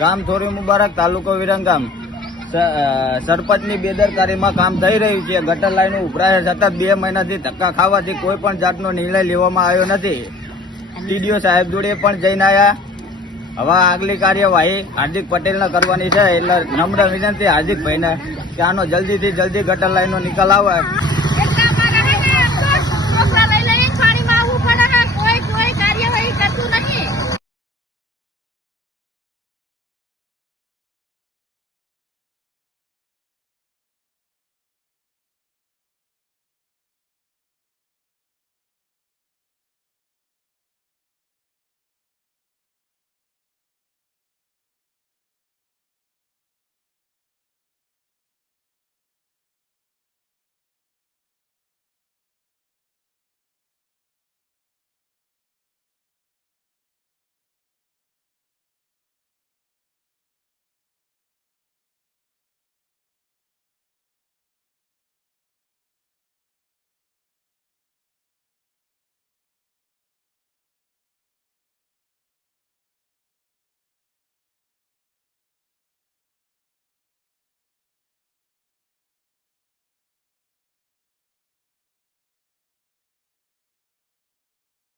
ગામ થોરી મુબારક, તાલુકો વિરંગામ. સરપંચની બેદરકારીમાં કામ થઈ રહ્યું છે. ગટર લાઈનો ઉભરાય સતત 2 મહિનાથી ધક્કા ખાવાથી કોઈ પણ જાતનો નિર્ણય લેવામાં આવ્યો નથી. ટીડીઓ સાહેબ જોડે પણ જઈને આવ્યા. હવે આગલી કાર્યવાહી હાર્દિક પટેલને કરવાની છે. એટલે નમ્ર વિનંતી હાર્દિકભાઈને કે આનો જલ્દીથી જલ્દી ગટર લાઈનનો નિકાલ આવે